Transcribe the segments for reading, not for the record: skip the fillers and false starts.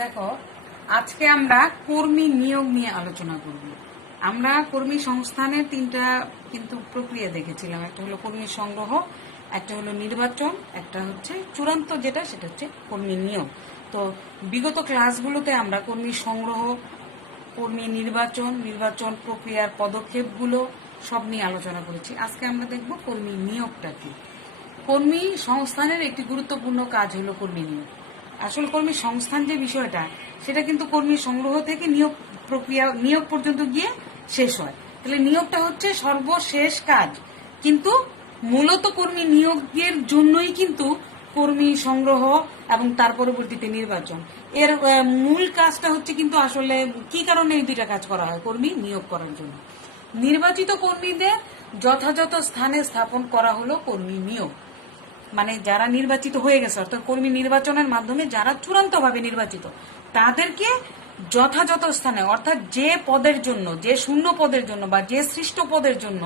দেখো, আজকে আমরা কর্মী নিয়োগ নিয়ে আলোচনা করব। আমরা কর্মী সংস্থানের তিনটা কিন্তু প্রক্রিয়া দেখেছিলাম। একটা হলো কর্মী সংগ্রহ, একটা হলো নির্বাচন, একটা হচ্ছে চূড়ান্ত সেটা হচ্ছে কর্মী নিয়োগ। তো বিগত ক্লাসগুলোতে আমরা কর্মী সংগ্রহ, কর্মী নির্বাচন প্রক্রিয়ার পদক্ষেপগুলো সব নিয়ে আলোচনা করেছি। আজকে আমরা দেখব কর্মী নিয়োগটা কি। কর্মী সংস্থানের একটি গুরুত্বপূর্ণ কাজ হলো কর্মী নিয়োগ। আসলে কর্মী সংস্থান যে বিষয়টা, সেটা কিন্তু কর্মী সংগ্রহ থেকে নিয়োগ পর্যন্ত গিয়ে শেষ হয়। তাহলে নিয়োগটা হচ্ছে সর্বশেষ কাজ, কিন্তু মূলত কর্মী নিয়োগের জন্যই কিন্তু কর্মী সংগ্রহ এবং তার পরবর্তীতে নির্বাচন। এর মূল কাজটা হচ্ছে কিন্তু আসলে কি কারণে এই দুইটা কাজ করা হয়? কর্মী নিয়োগ করার জন্য। নির্বাচিত কর্মীদের যথাযথ স্থানে স্থাপন করা হলো কর্মী নিয়োগ। মানে যারা নির্বাচিত হয়ে গেছে, অর্থাৎ কর্মী নির্বাচনের মাধ্যমে যারা চূড়ান্তভাবে নির্বাচিত, তাদেরকে যথাযথ স্থানে, অর্থাৎ যে পদের জন্য, যে শূন্য পদের জন্য বা যে সৃষ্ট পদের জন্য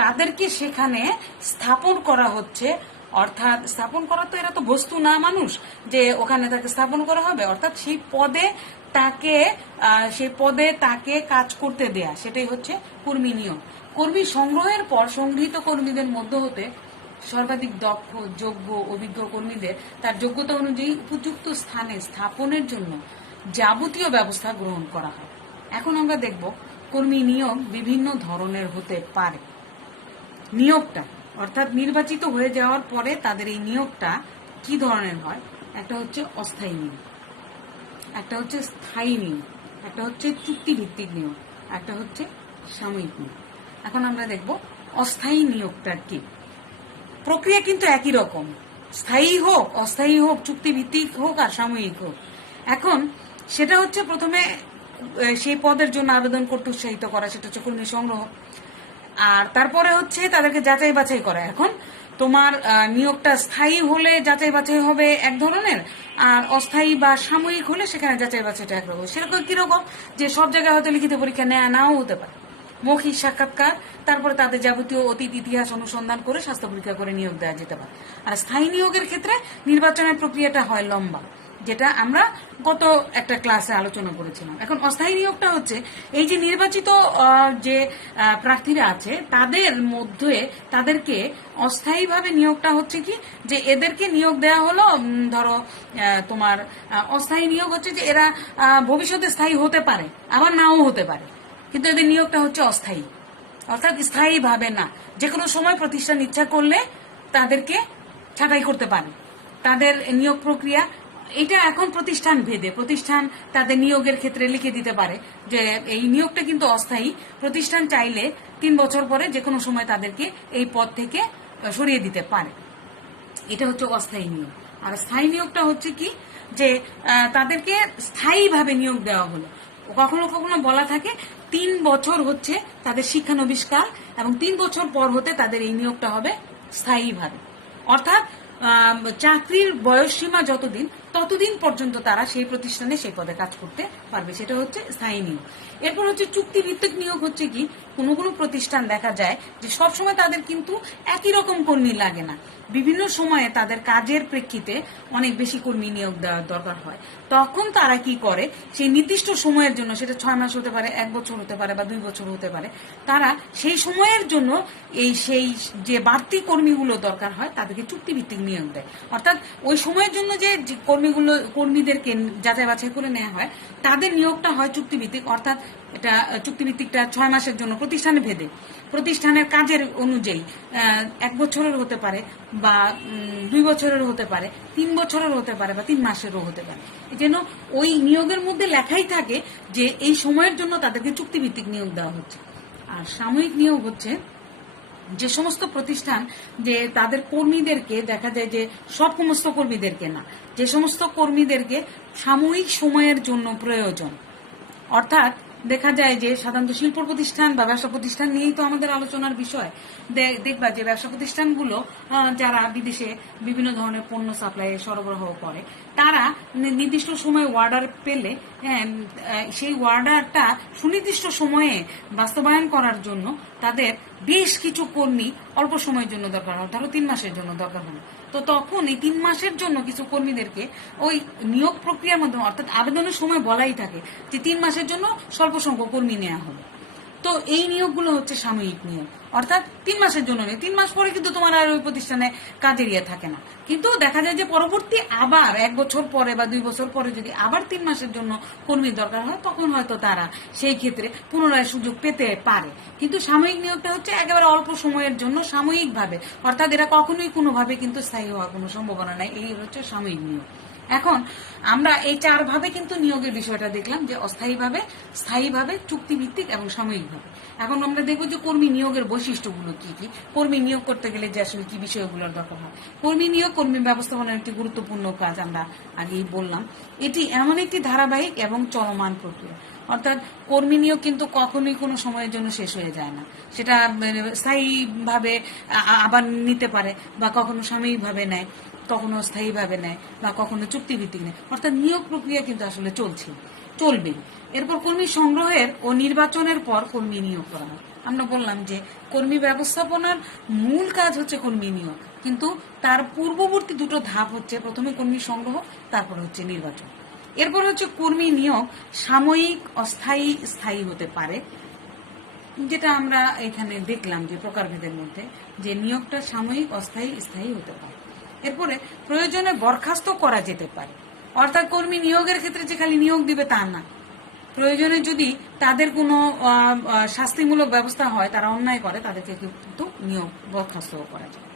তাদেরকে সেখানে স্থাপন করা হচ্ছে। অর্থাৎ স্থাপন করা তো, এরা তো বস্তু না মানুষ যে ওখানে তাকে স্থাপন করা হবে। অর্থাৎ সেই পদে তাকে কাজ করতে দেয়া, সেটাই হচ্ছে কর্মী নিয়োগ। কর্মী সংগ্রহের পর সংগৃহীত কর্মীদের মধ্য হতে সর্বাধিক দক্ষ, যোগ্য, অভিজ্ঞ কর্মীদের তার যোগ্যতা অনুযায়ী উপযুক্ত স্থানে স্থাপনের জন্য যাবতীয় ব্যবস্থা গ্রহণ করা হয়। এখন আমরা দেখব কর্মী নিয়োগ বিভিন্ন ধরনের হতে পারে। নিয়োগটা অর্থাৎ নির্বাচিত হয়ে যাওয়ার পরে তাদের এই নিয়োগটা কি ধরনের হয়? একটা হচ্ছে অস্থায়ী নিয়োগ, একটা হচ্ছে স্থায়ী নিয়োগ, একটা হচ্ছে চুক্তিভিত্তিক নিয়োগ, একটা হচ্ছে সাময়িক নিয়োগ। এখন আমরা দেখব অস্থায়ী নিয়োগটা কি। প্রক্রিয়া কিন্তু একই রকম, স্থায়ী হোক, অস্থায়ী হোক, চুক্তিভিত্তিক হোক আর সাময়িক হোক। এখন সেটা হচ্ছে প্রথমে সেই পদের জন্য আবেদন করতে উৎসাহিত করা, সেটা হচ্ছে কর্মী সংগ্রহ। আর তারপরে হচ্ছে তাদেরকে যাচাই বাছাই করা। এখন তোমার নিয়োগটা স্থায়ী হলে যাচাই বাছাই হবে এক ধরনের, আর অস্থায়ী বা সাময়িক হলে সেখানে যাচাই বাছাইটা একরকম। সেরকম কিরকম, যে সব জায়গায় হয়তো লিখিত পরীক্ষা নাও হতে পারে, মৌখিক সাক্ষাৎকার, তারপরে তাদের যাবতীয় অতীত ইতিহাস অনুসন্ধান করে স্বাস্থ্য পরীক্ষা করে নিয়োগ দেওয়া যেতে পারে। আর স্থায়ী নিয়োগের ক্ষেত্রে নির্বাচনের প্রক্রিয়াটা হয় লম্বা, যেটা আমরা গত একটা ক্লাসে আলোচনা করেছিলাম। এখন অস্থায়ী নিয়োগটা হচ্ছে এই যে নির্বাচিত যে প্রার্থীরা আছে তাদের মধ্যে তাদেরকে অস্থায়ীভাবে নিয়োগটা হচ্ছে কি, যে এদেরকে নিয়োগ দেওয়া হলো, ধরো তোমার অস্থায়ী নিয়োগ হচ্ছে যে এরা ভবিষ্যতে স্থায়ী হতে পারে, আবার নাও হতে পারে, কিন্তু এদের নিয়োগটা হচ্ছে অস্থায়ী। অর্থাৎ স্থায়ীভাবে না, যে কোনো সময় প্রতিষ্ঠান ইচ্ছা করলে তাদেরকে ছাঁটাই করতে পারে। তাদের নিয়োগ প্রক্রিয়া এটা এখন প্রতিষ্ঠান ভেদে, প্রতিষ্ঠান তাদের নিয়োগের ক্ষেত্রে লিখে দিতে পারে যে এই নিয়োগটা কিন্তু অস্থায়ী। প্রতিষ্ঠান চাইলে 3 বছর পরে যে কোনো সময় তাদেরকে এই পদ থেকে সরিয়ে দিতে পারে। এটা হচ্ছে অস্থায়ী নিয়োগ। আর স্থায়ী নিয়োগটা হচ্ছে কি, যে তাদেরকে স্থায়ীভাবে নিয়োগ দেওয়া হলো। কখনো কখনো বলা থাকে 3 বছর হচ্ছে তাদের শিক্ষানবিষ্কার, এবং 3 বছর পর হতে তাদের এই নিয়োগটা হবে স্থায়ীভাবে। অর্থাৎ চাকরির বয়সসীমা যতদিন, ততদিন পর্যন্ত তারা সেই প্রতিষ্ঠানে সেই পদে কাজ করতে পারবে, সেটা হচ্ছে স্থায়ী নিয়োগ। এরপর হচ্ছে চুক্তিভিত্তিক নিয়োগ। হচ্ছে কি, কোনো কোনো প্রতিষ্ঠান দেখা যায় যে সবসময় তাদের কিন্তু একই রকম কর্মী লাগে না, বিভিন্ন সময়ে তাদের কাজের প্রেক্ষিতে অনেক বেশি কর্মী নিয়োগ দেওয়ার দরকার হয়। তখন তারা কি করে, সেই নির্দিষ্ট সময়ের জন্য, সেটা 6 মাস হতে পারে, 1 বছর হতে পারে বা 2 বছর হতে পারে, তারা সেই সময়ের জন্য সেই যে বাড়তি কর্মীগুলো দরকার হয় তাদেরকে চুক্তিভিত্তিক নিয়োগ দেয়। অর্থাৎ ওই সময়ের জন্য যে কর্মীদেরকে যাচাই বাছাই করে নেওয়া হয়, তাদের নিয়োগটা হয় চুক্তিভিত্তিক। অর্থাৎ এটা চুক্তিভিত্তিকটা 6 মাসের জন্য, প্রতিষ্ঠানে ভেদে, প্রতিষ্ঠানের কাজের অনুযায়ী 1 বছরের হতে পারে বা 2 বছরের হতে পারে, 3 বছরের হতে পারে বা 3 মাসেরও হতে পারে। এই জন্য ওই নিয়োগের মধ্যে লেখাই থাকে যে এই সময়ের জন্য তাদেরকে চুক্তিভিত্তিক নিয়োগ দেওয়া হচ্ছে। আর সাময়িক নিয়োগ হচ্ছে যে সমস্ত প্রতিষ্ঠান যে তাদের কর্মীদেরকে, দেখা যায় যে সব সমস্ত কর্মীদেরকে না, যে সমস্ত কর্মীদেরকে সাময়িক সময়ের জন্য প্রয়োজন। অর্থাৎ দেখা যায় যে সাধারণত শিল্প প্রতিষ্ঠান বা ব্যবসা প্রতিষ্ঠান নিয়েই তো আমাদের আলোচনার বিষয়। দেখবা যে ব্যবসা প্রতিষ্ঠানগুলো যারা বিদেশে বিভিন্ন ধরনের পণ্য সাপ্লাই সরবরাহ করে, তারা নির্দিষ্ট সময়ে অর্ডার পেলে সেই অর্ডারটা সুনির্দিষ্ট সময়ে বাস্তবায়ন করার জন্য তাদের বেশ কিছু কর্মী অল্প সময়ের জন্য দরকার হয়, ধরো 3 মাসের জন্য দরকার হলো। তো তখন এই 3 মাসের জন্য কিছু কর্মীদেরকে ওই নিয়োগ প্রক্রিয়ার মাধ্যমে, অর্থাৎ আবেদনের সময় বলাই থাকে যে 3 মাসের জন্য স্বল্প সংখ্যক কর্মী নেওয়া হবে। তো এই নিয়োগগুলো হচ্ছে সাময়িক নিয়োগ, অর্থাৎ 3 মাসের জন্য নেই। 3 মাস পরে কিন্তু তোমার আর ওই প্রতিষ্ঠানে কাজের ইয়ে থাকে না। কিন্তু দেখা যায় যে পরবর্তী আবার 1 বছর পরে বা 2 বছর পরে যদি আবার 3 মাসের জন্য কর্মীর দরকার হয়, তখন হয়তো তারা সেই ক্ষেত্রে পুনরায় সুযোগ পেতে পারে। কিন্তু সাময়িক নিয়োগটা হচ্ছে একেবারে অল্প সময়ের জন্য সাময়িকভাবে, অর্থাৎ এটা কখনোই কোনোভাবে কিন্তু স্থায়ী হওয়ার কোনো সম্ভাবনা নাই। এই হচ্ছে সাময়িক নিয়োগ। এখন আমরা এই 4 ভাবে কিন্তু নিয়োগের বিষয়টা দেখলাম, যে অস্থায়ীভাবে, স্থায়ীভাবে, চুক্তিভিত্তিক এবং সাময়িকভাবে। এখন আমরা দেখবো যে কর্মী নিয়োগের বৈশিষ্ট্যগুলো কি কি, কর্মী নিয়োগ করতে গেলে যে আসলে কি বিষয়গুলোর দরকার হয়। কর্মী নিয়োগ কর্মী ব্যবস্থাপনার একটি গুরুত্বপূর্ণ কাজ, আমরা আগেই বললাম। এটি এমন একটি ধারাবাহিক এবং চলমান প্রক্রিয়া, অর্থাৎ কর্মী নিয়োগ কিন্তু কখনোই কোনো সময়ের জন্য শেষ হয়ে যায় না। সেটা স্থায়ীভাবে আবার নিতে পারে, বা কখনো সাময়িকভাবে নেয়, কখনো স্থায়ীভাবে নেয়, বা কখনো চুক্তিভিত্তিক নেয়। অর্থাৎ নিয়োগ প্রক্রিয়া কিন্তু আসলে চলবে। এরপর কর্মী সংগ্রহের ও নির্বাচনের পর কর্মী নিয়োগ করা হয়। আমরা বললাম যে কর্মী ব্যবস্থাপনার মূল কাজ হচ্ছে কর্মী নিয়োগ, কিন্তু তার পূর্ববর্তী দুটো ধাপ হচ্ছে, প্রথমে কর্মী সংগ্রহ, তারপর হচ্ছে নির্বাচন। এরপর হচ্ছে কর্মী নিয়োগ সাময়িক, অস্থায়ী, স্থায়ী হতে পারে, যেটা আমরা এখানে দেখলাম যে প্রকারভেদের মধ্যে যে নিয়োগটা সাময়িক, অস্থায়ী, স্থায়ী হতে পারে। এরপরে প্রয়োজনে বরখাস্ত করা যেতে পারে, অর্থাৎ কর্মী নিয়োগের ক্ষেত্রে যে খালি নিয়োগ দিবে তা না, প্রয়োজনে যদি তাদের কোনো শাস্তিমূলক ব্যবস্থা হয়, তারা অন্যায় করে, তাদেরকে কিন্তু নিয়োগ বরখাস্ত করা যায়।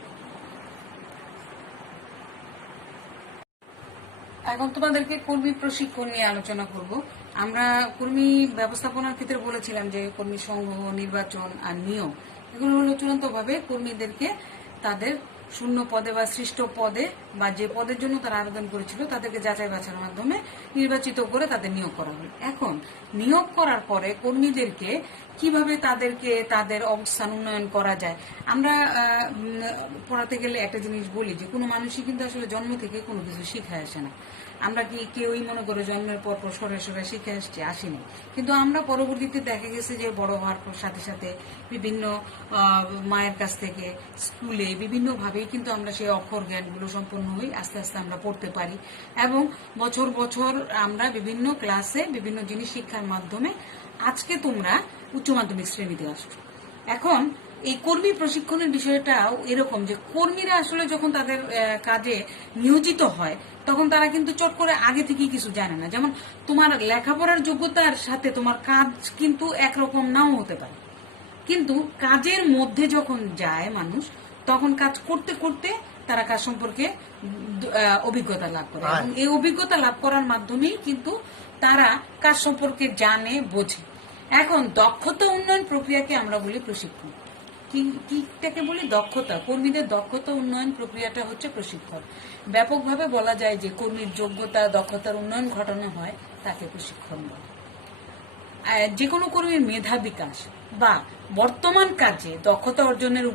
এখন তোমাদেরকে কর্মী প্রশিক্ষণ নিয়ে আলোচনা করব। আমরা কর্মী ব্যবস্থাপনার ক্ষেত্রে বলেছিলাম যে কর্মী সংগ্রহ, নির্বাচন আর নিয়োগ, এগুলো হলো চূড়ান্তভাবে কর্মীদেরকে তাদের শূন্য পদে বা সৃষ্ট পদে বা যে পদের জন্য তারা আবেদন করেছিল তাদেরকে যাচাই বাছাইয়ের মাধ্যমে নির্বাচিত করে তাদের নিয়োগ করা হবে। এখন নিয়োগ করার পরে কর্মীদেরকে কিভাবে তাদের অবস্থান উন্নয়ন করা যায়, আমরা পড়াতে গেলে একটা জিনিস বলি যে কোনো মানুষই কিন্তু আসলে জন্ম থেকে কোনো কিছু শিখে আসে না। আমরা কি কেউই মনে করে জন্মের পর সরে শিখে আসিনি, কিন্তু আমরা পরবর্তীতে দেখা গেছে যে বড় হওয়ার সাথে সাথে বিভিন্ন মায়ের কাছ থেকে, স্কুলে বিভিন্নভাবেই কিন্তু আমরা সেই অক্ষর জ্ঞানগুলো সম্পন্ন হই, আস্তে আস্তে আমরা পড়তে পারি, এবং বছর বছর আমরা বিভিন্ন ক্লাসে বিভিন্ন জিনিস শিক্ষার মাধ্যমে আজকে তোমরা উচ্চ মাধ্যমিক শ্রেণীতে আসছো। এখন এই কর্মী প্রশিক্ষণের বিষয়টাও এরকম যে কর্মীরা আসলে যখন তাদের কাজে নিয়োজিত হয়, তখন তারা কিন্তু চট করে আগে থেকে কিছু জানে না। যেমন তোমার লেখাপড়ার যোগ্যতার সাথে তোমার কাজ কিন্তু একরকম নাও হতে পারে, কিন্তু কাজের মধ্যে যখন যায় মানুষ, তখন কাজ করতে করতে তারা কাজ সম্পর্কে অভিজ্ঞতা লাভ করে, এবং এই অভিজ্ঞতা লাভ করার মাধ্যমেই কিন্তু তারা কাজ সম্পর্কে জানে, বোঝে। এখন দক্ষতা উন্নয়ন প্রক্রিয়াকে আমরা বলি প্রশিক্ষণ। কিটাকে বলি? দক্ষতা। কর্মীদের দক্ষতা উন্নয়ন প্রক্রিয়াটা হচ্ছে প্রশিক্ষণ। ব্যাপকভাবে বলা যায় যে কর্মীর যোগ্যতা, দক্ষতার উন্নয়ন ঘটানো হয়, তাকে প্রশিক্ষণ বলে। যে কোনো কর্মীর মেধা বিকাশ বা বর্তমান কাজে দক্ষতা অর্জনের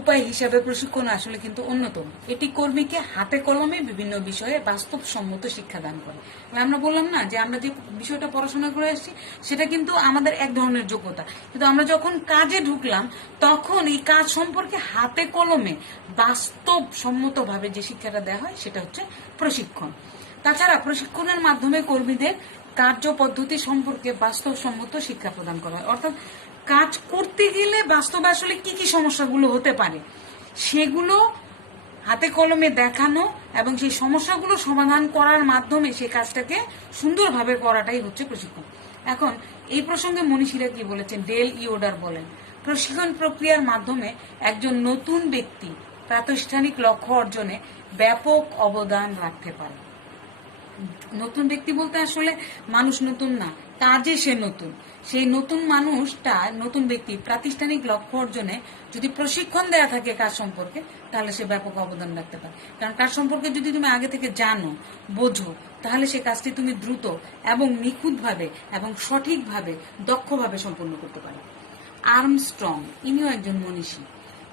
উপায় হিসাবে প্রশিক্ষণ আসলে কিন্তু অন্যতম। এটি কর্মীকে হাতে কলমে বিভিন্ন বিষয়ে বাস্তবসম্মত শিক্ষাদান করে। আমরা বললাম না যে আমরা যে বিষয়টা পড়াশোনা করে আসছি সেটা কিন্তু আমাদের এক ধরনের যোগ্যতা, কিন্তু আমরা যখন কাজে ঢুকলাম তখন এই কাজ সম্পর্কে হাতে কলমে বাস্তবসম্মতভাবে যে শিক্ষাটা দেওয়া হয় সেটা হচ্ছে প্রশিক্ষণ। তাছাড়া প্রশিক্ষণের মাধ্যমে কর্মীদের কার্যপদ্ধতি সম্পর্কে বাস্তবসম্মত শিক্ষা প্রদান করা হয়, অর্থাৎ কাজ করতে গেলে বাস্তবে আসলে কি কি সমস্যাগুলো হতে পারে সেগুলো হাতে কলমে দেখানো, এবং সেই সমস্যাগুলো সমাধান করার মাধ্যমে সেই কাজটাকে সুন্দরভাবে করাটাই হচ্ছে প্রশিক্ষণ। এখন এই প্রসঙ্গে মনীষীরা কি বলেছেন? ডেল ইওডার বলেন, প্রশিক্ষণ প্রক্রিয়ার মাধ্যমে একজন নতুন ব্যক্তি প্রাতিষ্ঠানিক লক্ষ্য অর্জনে ব্যাপক অবদান রাখতে পারে। নতুন ব্যক্তি বলতে আসলে মানুষ নতুন না, কাজে সে নতুন। সেই নতুন মানুষটা, নতুন ব্যক্তি প্রাতিষ্ঠানিক লক্ষ্য অর্জনে যদি প্রশিক্ষণ দেয়া থাকে কাজ সম্পর্কে, তাহলে সে ব্যাপক অবদান রাখতে পারে। কারণ কাজ সম্পর্কে যদি তুমি আগে থেকে জানো, বোঝো, তাহলে সে কাজটি তুমি দ্রুত এবং নিখুঁতভাবে এবং সঠিকভাবে, দক্ষভাবে সম্পন্ন করতে পারো। আর্মস্ট্রং, ইনিও একজন মনীষী,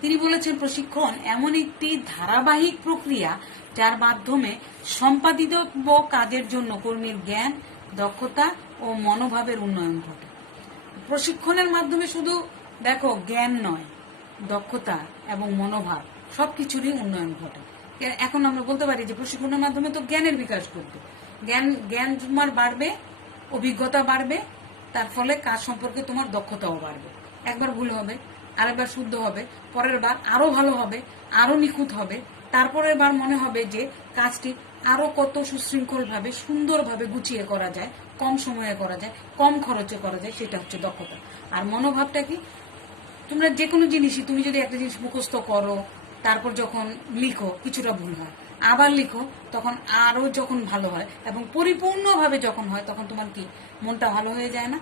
তিনি বলেছেন প্রশিক্ষণ এমন একটি ধারাবাহিক প্রক্রিয়া যার মাধ্যমে সম্পাদিতব্য কাজের জন্য কর্মীর জ্ঞান, দক্ষতা ও মনোভাবের উন্নয়ন ঘটে। প্রশিক্ষণের মাধ্যমে শুধু দেখো জ্ঞান নয়, দক্ষতা এবং মনোভাব সবকিছুরই উন্নয়ন ঘটে। এখন আমরা বলতে পারি যে প্রশিক্ষণের মাধ্যমে তো জ্ঞানের বিকাশ ঘটবে, জ্ঞান তোমার বাড়বে, অভিজ্ঞতা বাড়বে, তার ফলে কাজ সম্পর্কে তোমার দক্ষতাও বাড়বে। একবার ভুল হবে, আরেকবার শুদ্ধ হবে, পরের বার আরো ভালো হবে, আরো নিখুঁত হবে, তারপরের বার মনে হবে যে কাজটি আরো কত সুশৃঙ্খলভাবে সুন্দরভাবে গুছিয়ে করা যায়, কম সময়ে করা যায়, কম খরচে করা যায়, সেটা হচ্ছে দক্ষতা। আর মনোভাবটা কি, তোমরা যে কোনো জিনিসই, তুমি যদি একটা জিনিস মুখস্থ করো, তারপর যখন লিখো কিছুটা ভুল হয়, আবার লিখো তখন আরো যখন ভালো হয় এবং পরিপূর্ণভাবে যখন হয় তখন তোমার কি মনটা ভালো হয়ে যায় না?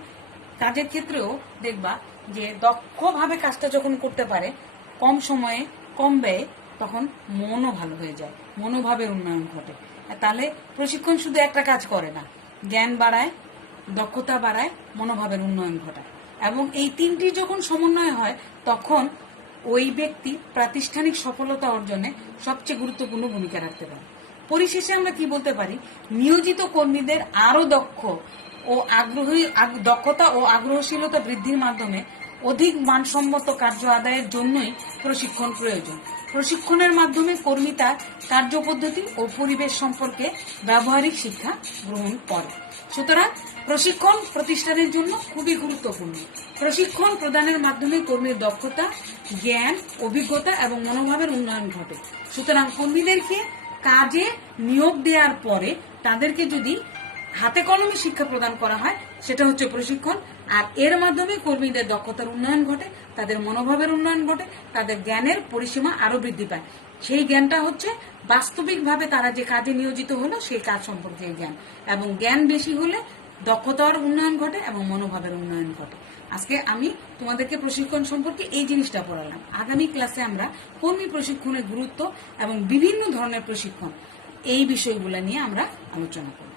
কাজের ক্ষেত্রেও দেখবা যে দক্ষভাবে কাজটা যখন করতে পারে, কম সময়ে কম ব্যয়ে, তখন মনও ভালো হয়ে যায়, মনোভাবের উন্নয়ন ঘটে। তাহলে প্রশিক্ষণ শুধু একটা কাজ করে না, জ্ঞান বাড়ায়, দক্ষতা বাড়ায়, মনোভাবের উন্নয়ন ঘটায়। এবং এই তিনটি যখন সমন্বয় হয় তখন ওই ব্যক্তি প্রাতিষ্ঠানিক সফলতা অর্জনে সবচেয়ে গুরুত্বপূর্ণ ভূমিকা রাখতে পারে। পরিশেষে আমরা কি বলতে পারি, নিয়োজিত কর্মীদের আরো দক্ষতা ও আগ্রহশীলতা বৃদ্ধির মাধ্যমে অধিক মানসম্মত কার্য আদায়ের জন্যই প্রশিক্ষণ প্রয়োজন। প্রশিক্ষণের মাধ্যমে কর্মী তার কার্যপদ্ধতি ও পরিবেশ সম্পর্কে ব্যবহারিক শিক্ষা গ্রহণ করে। সুতরাং প্রশিক্ষণ প্রতিষ্ঠানের জন্য খুবই গুরুত্বপূর্ণ। প্রশিক্ষণ প্রদানের মাধ্যমে কর্মীর দক্ষতা, জ্ঞান, অভিজ্ঞতা এবং মনোভাবের উন্নয়ন ঘটে। সুতরাং কর্মীদেরকে কাজে নিয়োগ দেওয়ার পরে তাদেরকে যদি হাতে কলমে শিক্ষা প্রদান করা হয়, সেটা হচ্ছে প্রশিক্ষণ। আর এর মাধ্যমে কর্মীদের দক্ষতার উন্নয়ন ঘটে, তাদের মনোভাবের উন্নয়ন ঘটে, তাদের জ্ঞানের পরিসীমা আরো বৃদ্ধি পায়। সেই জ্ঞানটা হচ্ছে বাস্তবিকভাবে তারা যে কাজে নিয়োজিত হলো সেই কাজ সম্পর্কে জ্ঞান, এবং জ্ঞান বেশি হলে দক্ষতার উন্নয়ন ঘটে এবং মনোভাবের উন্নয়ন ঘটে। আজকে আমি তোমাদেরকে প্রশিক্ষণ সম্পর্কে এই জিনিসটা পড়ালাম। আগামী ক্লাসে আমরা কর্মী প্রশিক্ষণের গুরুত্ব এবং বিভিন্ন ধরনের প্রশিক্ষণ, এই বিষয়গুলো নিয়ে আমরা আলোচনা করব।